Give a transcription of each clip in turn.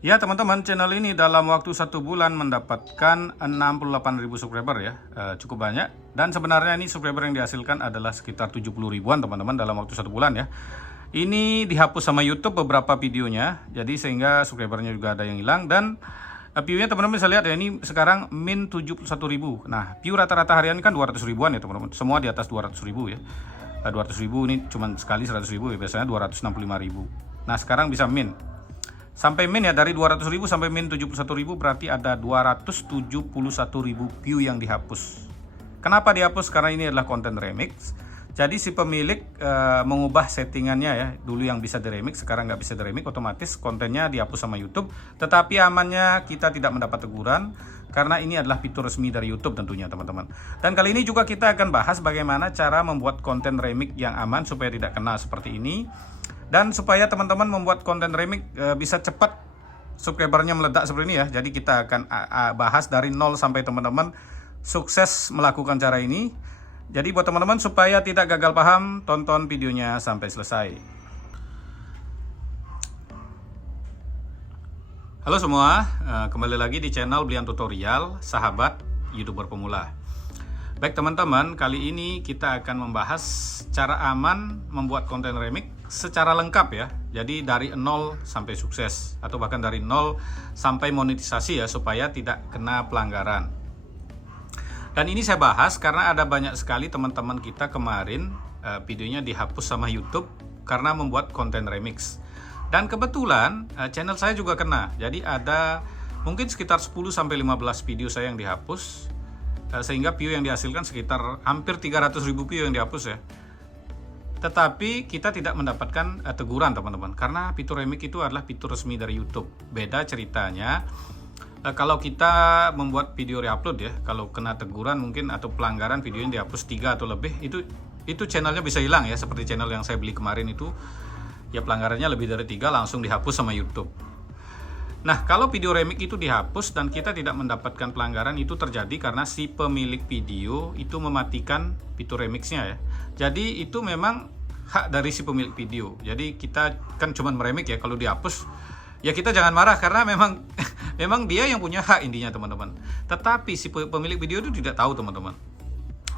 Ya teman-teman, channel ini dalam waktu 1 bulan mendapatkan 68.000 subscriber ya, cukup banyak. Dan sebenarnya ini subscriber yang dihasilkan adalah sekitar 70 ribuan teman-teman dalam waktu 1 bulan ya. Ini dihapus sama YouTube beberapa videonya, jadi sehingga subscribernya juga ada yang hilang. Dan view-nya teman-teman bisa lihat ya, ini sekarang min 71 ribu. Nah, view rata-rata harian kan 200 ribuan ya teman-teman, semua di atas 200 ribu ya. 200 ribu ini cuma sekali 100 ribu ya, biasanya 265 ribu. Nah sekarang bisa min sampai min ya, dari 200 ribu sampai min 71 ribu berarti ada 271 ribu view yang dihapus. Kenapa dihapus? Karena ini adalah konten remix. Jadi si pemilik mengubah settingannya ya, dulu yang bisa diremix sekarang nggak bisa diremix, otomatis kontennya dihapus sama YouTube. Tetapi amannya kita tidak mendapat teguran karena ini adalah fitur resmi dari YouTube tentunya teman-teman. Dan kali ini juga kita akan bahas bagaimana cara membuat konten remix yang aman supaya tidak kena seperti ini. Dan supaya teman-teman membuat konten remix bisa cepat subscribernya meledak seperti ini ya. Jadi kita akan bahas dari nol sampai teman-teman sukses melakukan cara ini. Jadi buat teman-teman supaya tidak gagal paham, tonton videonya sampai selesai. Halo semua, kembali lagi di channel Blian Tutorial, sahabat YouTuber pemula. Baik teman-teman, kali ini kita akan membahas cara aman membuat konten remix secara lengkap ya. Jadi dari nol sampai sukses, atau bahkan dari nol sampai monetisasi ya, supaya tidak kena pelanggaran. Dan ini saya bahas karena ada banyak sekali teman-teman kita kemarin videonya dihapus sama YouTube karena membuat konten remix. Dan kebetulan channel saya juga kena. Jadi ada mungkin sekitar 10-15 video saya yang dihapus, sehingga view yang dihasilkan sekitar hampir 300 ribu view yang dihapus ya. Tetapi kita tidak mendapatkan teguran teman-teman, karena fitur remix itu adalah fitur resmi dari YouTube. Beda ceritanya kalau kita membuat video reupload ya, kalau kena teguran mungkin atau pelanggaran video yang dihapus 3 atau lebih, itu channelnya bisa hilang ya. Seperti channel yang saya beli kemarin itu ya, pelanggarannya lebih dari 3 langsung dihapus sama YouTube. Nah, kalau video remix itu dihapus dan kita tidak mendapatkan pelanggaran, itu terjadi karena si pemilik video itu mematikan fitur remixnya ya. Jadi itu memang hak dari si pemilik video. Jadi kita kan cuma meremix ya, kalau dihapus ya kita jangan marah karena memang memang dia yang punya hak intinya teman-teman. Tetapi si pemilik video itu tidak tahu teman-teman.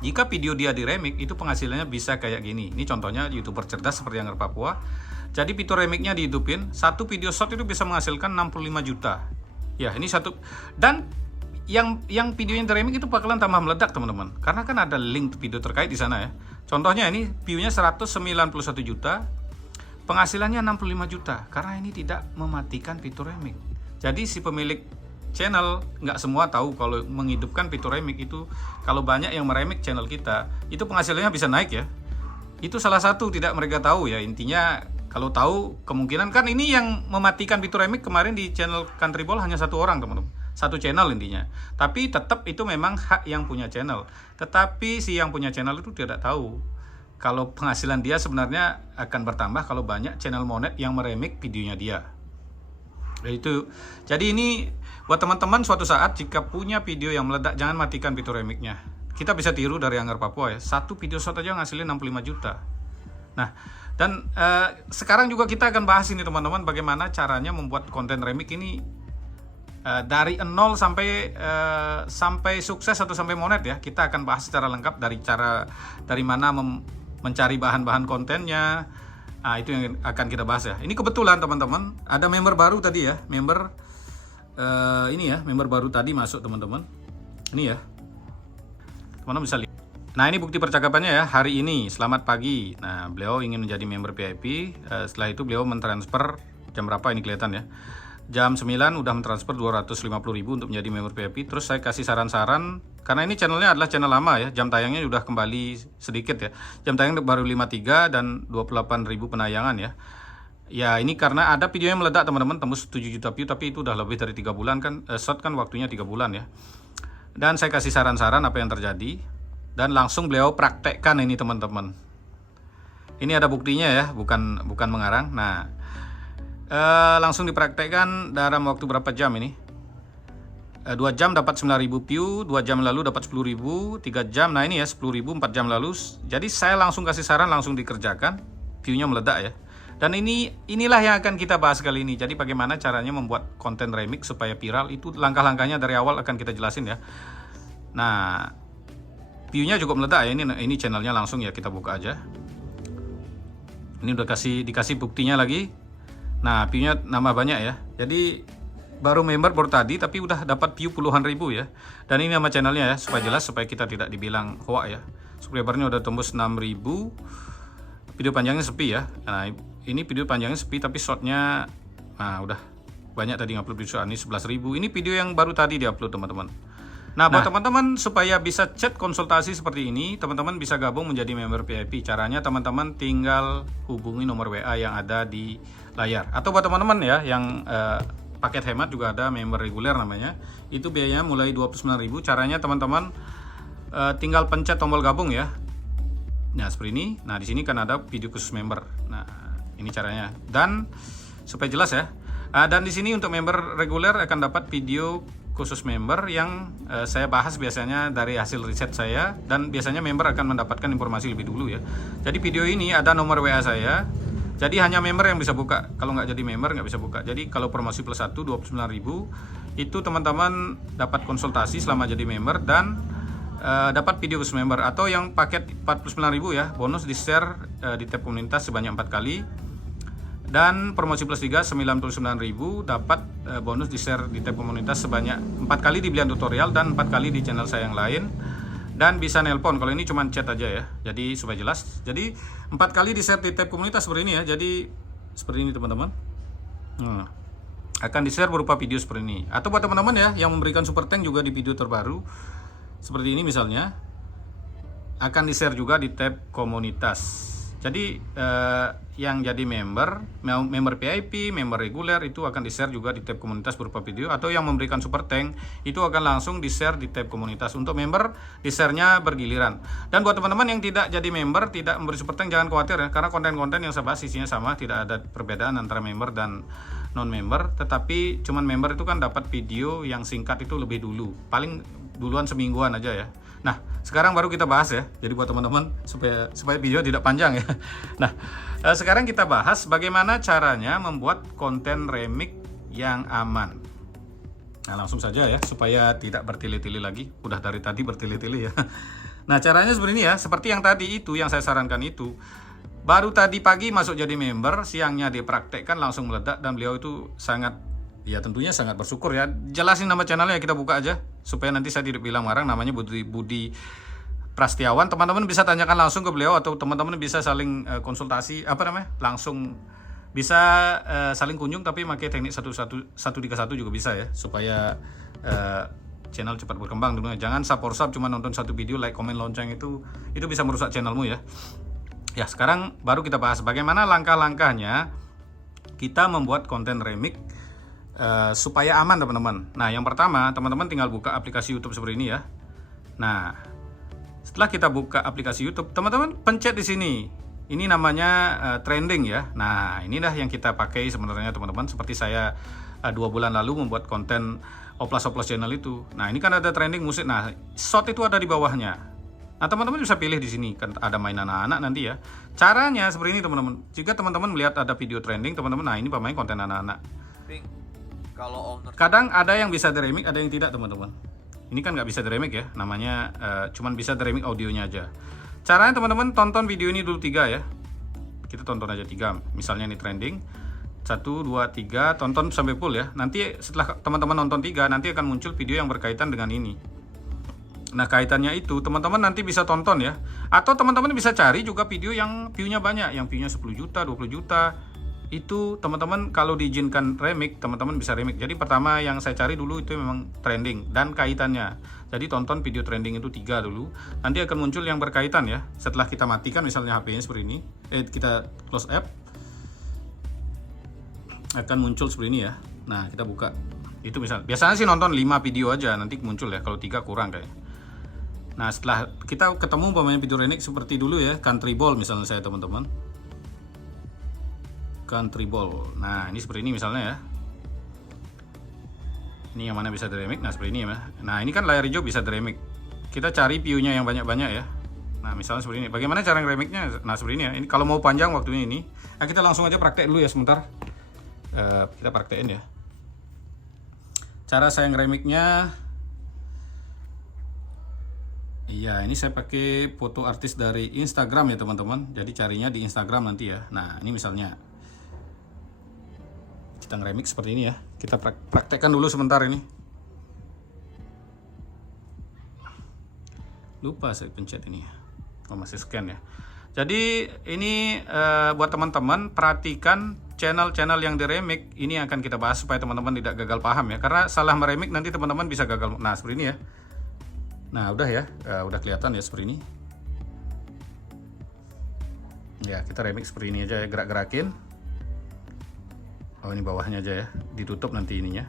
Jika video dia diremix itu penghasilannya bisa kayak gini. Ini contohnya YouTuber cerdas seperti yang Papua. Jadi fitur remixnya dihidupin, satu video short itu bisa menghasilkan 65 juta. Ya, ini satu. Dan yang video yang diremix itu bakalan tambah meledak teman-teman. Karena kan ada link video terkait di sana ya. Contohnya ini view-nya 191 juta, penghasilannya 65 juta karena ini tidak mematikan fitur remix. Jadi si pemilik channel nggak semua tahu kalau menghidupkan fitur remix itu, kalau banyak yang meremix channel kita, itu penghasilannya bisa naik ya. Itu salah satu tidak mereka tahu ya. Intinya kalau tahu kemungkinan kan ini yang mematikan fitur remix kemarin di channel Country Ball hanya satu orang teman-teman. Satu channel intinya. Tapi tetap itu memang hak yang punya channel. Tetapi si yang punya channel itu tidak tahu kalau penghasilan dia sebenarnya akan bertambah kalau banyak channel monet yang meremix videonya dia. Itu. Jadi ini buat teman-teman suatu saat jika punya video yang meledak, jangan matikan fitur remixnya. Kita bisa tiru dari Anggar Papua ya. Satu video short aja ngasilin 65 juta. Nah, dan sekarang juga kita akan bahas ini teman-teman, bagaimana caranya membuat konten remix ini dari nol sampai sukses atau sampai monet ya. Kita akan bahas secara lengkap dari mana mencari bahan-bahan kontennya. Nah, itu yang akan kita bahas ya. Ini kebetulan teman-teman ada member baru tadi ya, member baru tadi masuk teman-teman. Ini ya, teman-teman bisa lihat. Nah, ini bukti percakapannya ya, hari ini, selamat pagi. Nah, beliau ingin menjadi member VIP. Setelah itu beliau mentransfer, jam berapa ini kelihatan ya, jam 9 udah mentransfer 250.000 untuk menjadi member VIP. Terus saya kasih saran-saran, karena ini channelnya adalah channel lama ya, jam tayangnya udah kembali sedikit ya. Jam tayang baru 53 dan 28.000 penayangan ya. Ya ini karena ada video yang meledak teman-teman, tembus 7 juta view, tapi itu udah lebih dari 3 bulan kan, short kan waktunya 3 bulan ya. Dan saya kasih saran-saran apa yang terjadi. Dan langsung beliau praktekkan ini teman-teman. Ini ada buktinya ya, bukan mengarang. Nah, langsung dipraktekkan dalam waktu berapa jam ini? 2 jam dapat 9.000 view, 2 jam lalu dapat 10.000, 3 jam, nah ini ya 10.000 4 jam lalu. Jadi saya langsung kasih saran, langsung dikerjakan, view-nya meledak ya. Dan inilah yang akan kita bahas kali ini. Jadi bagaimana caranya membuat konten remix supaya viral, itu langkah-langkahnya dari awal akan kita jelasin ya. Nah, view-nya cukup meledak ya. Ini channelnya langsung ya, kita buka aja. Ini udah dikasih buktinya lagi. Nah, view-nya nambah banyak ya. Jadi baru member baru tadi tapi udah dapat view puluhan ribu ya. Dan ini nama channelnya ya, supaya jelas, supaya kita tidak dibilang hoax ya. Subscribernya udah tembus 6.000. Video panjangnya sepi ya. Nah, ini video panjangnya sepi tapi shortnya udah banyak tadi ngupload video. Ini 11.000. Ini video yang baru tadi diupload teman-teman. Nah, buat teman-teman supaya bisa chat konsultasi seperti ini, teman-teman bisa gabung menjadi member VIP. Caranya teman-teman tinggal hubungi nomor WA yang ada di layar. Atau buat teman-teman ya yang paket hemat juga ada member reguler namanya. Itu biayanya mulai 29.000. Caranya teman-teman tinggal pencet tombol gabung ya. Nah, seperti ini. Nah, di sini kan ada video khusus member. Nah, ini caranya. Dan supaya jelas ya. Dan di sini untuk member reguler akan dapat video khusus member yang saya bahas biasanya dari hasil riset saya, dan biasanya member akan mendapatkan informasi lebih dulu ya. Jadi video ini ada nomor WA saya. Jadi hanya member yang bisa buka. Kalau nggak jadi member nggak bisa buka. Jadi kalau promosi plus 1 29.000 itu teman-teman dapat konsultasi selama jadi member dan dapat video khusus member. Atau yang paket 49.000 ya, bonus di share di tab komunitas sebanyak 4 kali. Dan promosi plus 3 99.000 dapat bonus di share di tab komunitas sebanyak 4 kali di Blian Tutorial dan 4 kali di channel saya yang lain. Dan bisa nelpon, kalau ini cuma chat aja ya. Jadi supaya jelas. Jadi 4 kali di share di tab komunitas seperti ini ya. Jadi seperti ini teman-teman. Akan di share berupa video seperti ini. Atau buat teman-teman ya yang memberikan super thank juga di video terbaru seperti ini misalnya, akan di share juga di tab komunitas. Jadi yang jadi member VIP, member reguler itu akan di-share juga di tab komunitas berupa video, atau yang memberikan super thank itu akan langsung di-share di tab komunitas. Untuk member di-share-nya bergiliran. Dan buat teman-teman yang tidak jadi member, tidak memberi super thank, jangan khawatir ya, karena konten-konten yang saya bahas isinya sama, tidak ada perbedaan antara member dan non-member. Tetapi cuman member itu kan dapat video yang singkat itu lebih dulu, paling duluan semingguan aja ya. Nah, sekarang baru kita bahas ya. Jadi buat teman-teman supaya video tidak panjang ya. Nah, sekarang kita bahas bagaimana caranya membuat konten remix yang aman. Nah, langsung saja ya supaya tidak bertele-tele lagi. Udah dari tadi bertele-tele ya. Nah, caranya seperti ini ya. Seperti yang tadi itu yang saya sarankan itu. Baru tadi pagi masuk jadi member, siangnya dipraktekkan langsung meledak, dan beliau itu ya tentunya sangat bersyukur ya. Jelasin nama channelnya, kita buka aja supaya nanti saya tidak bilang marah. Namanya Budi Prastiawan. Teman-teman bisa tanyakan langsung ke beliau, atau teman-teman bisa saling konsultasi langsung bisa saling kunjung, tapi pakai teknik 131 juga bisa ya, supaya channel cepat berkembang tentunya. Jangan sub cuma nonton satu video, like, komen, lonceng, itu bisa merusak channelmu ya. Ya, sekarang baru kita bahas bagaimana langkah-langkahnya kita membuat konten remix supaya aman teman-teman. Nah, yang pertama teman-teman tinggal buka aplikasi YouTube seperti ini ya. Nah, setelah kita buka aplikasi YouTube, teman-teman pencet di sini. Ini namanya trending ya. Nah, inilah yang kita pakai sebenarnya teman-teman. Seperti saya 2 bulan lalu membuat konten oplas-oplas channel itu. Nah, ini kan ada trending musik. Nah, short itu ada di bawahnya. Nah, teman-teman bisa pilih di sini, kan ada mainan anak-anak nanti ya. Caranya seperti ini teman-teman. Jika teman-teman melihat ada video trending, teman-teman, nah ini pemain konten anak-anak. Kadang ada yang bisa diremix, ada yang tidak teman-teman. Ini kan nggak bisa diremix ya, namanya cuman bisa diremix audionya aja. Caranya teman-teman tonton video ini dulu 3 ya. Kita tonton aja 3, misalnya ini trending 1, 2, 3, tonton sampai full ya. Nanti setelah teman-teman nonton 3, nanti akan muncul video yang berkaitan dengan ini. Nah, kaitannya itu teman-teman nanti bisa tonton ya. Atau teman-teman bisa cari juga video yang view-nya banyak, yang view-nya 10 juta, 20 juta. Itu teman-teman kalau diizinkan remix, teman-teman bisa remix. Jadi pertama yang saya cari dulu itu memang trending dan kaitannya. Jadi tonton video trending itu 3 dulu. Nanti akan muncul yang berkaitan ya. Setelah kita matikan misalnya HP-nya seperti ini, kita close app, akan muncul seperti ini ya. Nah, kita buka. Itu biasanya sih nonton 5 video aja, nanti muncul ya. Kalau 3 kurang kayaknya. Nah, setelah kita ketemu pemain video remix seperti dulu ya, Country Ball misalnya saya teman-teman. Country Ball. Nah, ini seperti ini misalnya ya. Ini yang mana bisa diremix? Nah, seperti ini ya. Nah, ini kan layar hijau bisa diremix. Kita cari view-nya yang banyak-banyak ya. Nah, misalnya seperti ini. Bagaimana cara ngeremiknya? Nah, seperti ini ya. Ini kalau mau panjang waktunya ini. Nah, kita langsung aja praktek dulu ya sebentar. Kita praktekin ya. Cara saya ngeremiknya, iya, ini saya pakai foto artis dari Instagram ya teman-teman. Jadi carinya di Instagram nanti ya. Nah, ini misalnya kita ngeremik seperti ini ya. Kita praktekkan dulu sebentar ini. Lupa saya pencet ini. Oh, masih scan ya. Jadi ini buat teman-teman, perhatikan channel-channel yang diremik. Ini akan kita bahas supaya teman-teman tidak gagal paham ya. Karena salah meremik nanti teman-teman bisa gagal. Nah, seperti ini ya. Nah, udah ya, udah kelihatan ya seperti ini. Ya, kita remix seperti ini aja ya, gerak-gerakin. Oh, ini bawahnya aja ya, ditutup nanti ininya.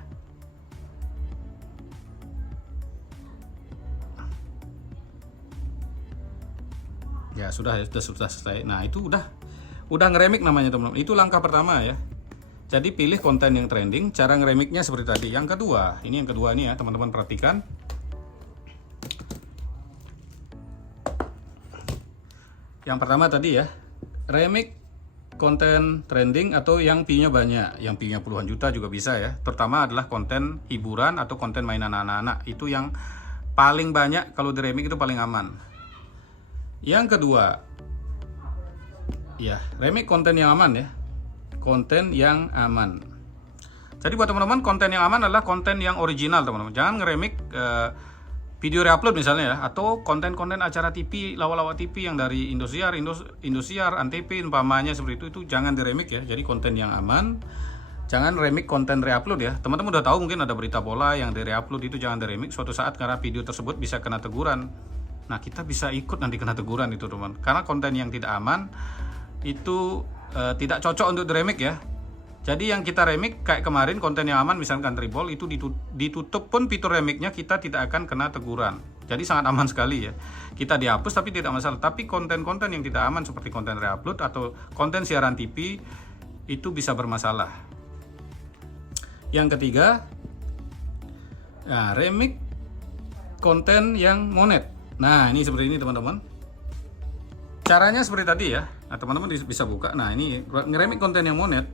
Ya, sudah ya, sudah selesai. Nah, itu udah ngeremik namanya teman-teman. Itu langkah pertama ya. Jadi pilih konten yang trending, cara ngeremiknya seperti tadi. Yang kedua, ini yang kedua nih ya, teman-teman perhatikan. Yang pertama tadi ya, remix konten trending atau yang view-nya banyak, yang view-nya puluhan juta juga bisa ya. Terutama adalah konten hiburan atau konten mainan anak-anak. Itu yang paling banyak, kalau di remix itu paling aman. Yang kedua, ya, remix konten yang aman ya. Konten yang aman. Jadi buat teman-teman, konten yang aman adalah konten yang original teman-teman. Jangan ngeremix video reupload misalnya ya, atau konten-konten acara TV, lawak-lawak TV yang dari Indosiar, Antv umpamanya seperti itu jangan diremik ya. Jadi konten yang aman, jangan remik konten reupload ya. Teman-teman udah tahu mungkin ada berita bola yang di reupload, itu jangan diremik. Suatu saat karena video tersebut bisa kena teguran. Nah, kita bisa ikut nanti kena teguran itu teman. Karena konten yang tidak aman itu tidak cocok untuk diremik ya. Jadi yang kita remik kayak kemarin konten yang aman misalkan Country Ball itu ditutup pun fitur remiknya kita tidak akan kena teguran. Jadi sangat aman sekali ya. Kita dihapus tapi tidak masalah. Tapi konten-konten yang tidak aman seperti konten reupload atau konten siaran TV itu bisa bermasalah. Yang ketiga, nah, remik konten yang monet. Nah, ini seperti ini teman-teman. Caranya seperti tadi ya. Nah, teman-teman bisa buka. Nah, ini ngeremik konten yang monet.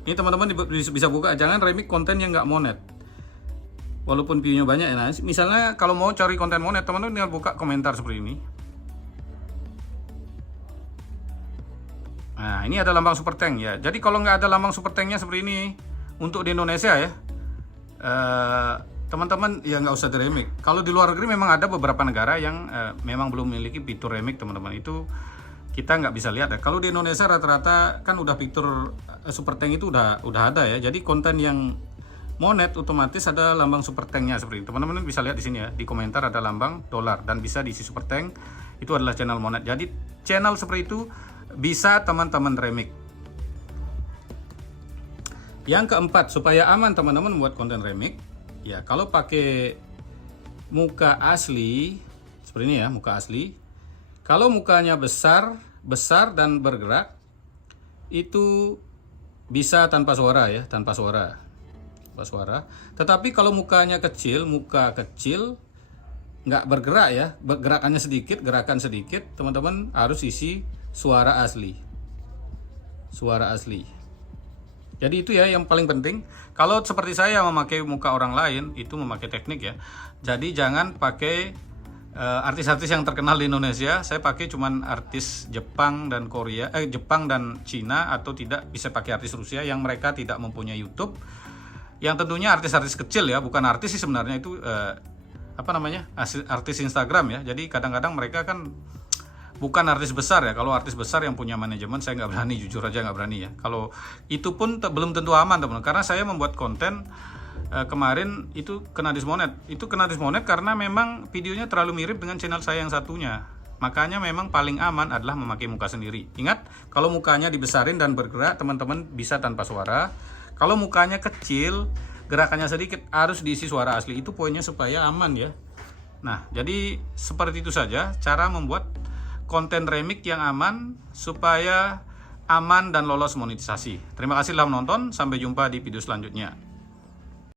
Ini teman-teman bisa buka, jangan remix konten yang nggak monet. Walaupun view-nya banyak ya. Nah, misalnya kalau mau cari konten monet, teman-teman tinggal buka komentar seperti ini. Nah, ini ada lambang super tank ya. Jadi kalau nggak ada lambang super tanknya seperti ini untuk di Indonesia ya, teman-teman ya nggak usah di remix. Kalau di luar negeri memang ada beberapa negara yang memang belum memiliki fitur remix teman-teman. Itu kita nggak bisa lihat ya. Kalau di Indonesia rata-rata kan udah fitur super tank itu udah ada ya. Jadi konten yang monet otomatis ada lambang super tanknya seperti ini. Teman-teman bisa lihat di sini ya. Di komentar ada lambang dolar dan bisa diisi super tank. Itu adalah channel monet. Jadi channel seperti itu bisa teman-teman remix. Yang keempat, supaya aman teman-teman membuat konten remix, ya kalau pakai muka asli seperti ini ya, muka asli. Kalau mukanya besar dan bergerak, itu bisa tanpa suara ya, tanpa suara. Tetapi kalau mukanya kecil, muka kecil, nggak bergerak ya, gerakan sedikit, teman-teman harus isi suara asli. Jadi itu ya yang paling penting. Kalau seperti saya memakai muka orang lain, itu memakai teknik ya. Jadi jangan pakai artis-artis yang terkenal di Indonesia. Saya pakai cuman artis Jepang dan Cina, atau tidak bisa pakai artis Rusia yang mereka tidak mempunyai YouTube. Yang tentunya artis-artis kecil ya, bukan artis sih sebenarnya itu artis Instagram ya. Jadi kadang-kadang mereka kan bukan artis besar ya. Kalau artis besar yang punya manajemen saya nggak berani, jujur aja nggak berani ya. Kalau itu pun belum tentu aman teman-teman. Karena saya membuat konten kemarin itu kena dismonet. Itu kena dismonet karena memang videonya terlalu mirip dengan channel saya yang satunya. Makanya memang paling aman adalah memakai muka sendiri. Ingat, kalau mukanya dibesarin dan bergerak, teman-teman bisa tanpa suara. Kalau mukanya kecil, gerakannya sedikit, harus diisi suara asli. Itu poinnya supaya aman ya. Nah, jadi seperti itu saja cara membuat konten remix yang aman supaya aman dan lolos monetisasi. Terima kasih telah menonton. Sampai jumpa di video selanjutnya.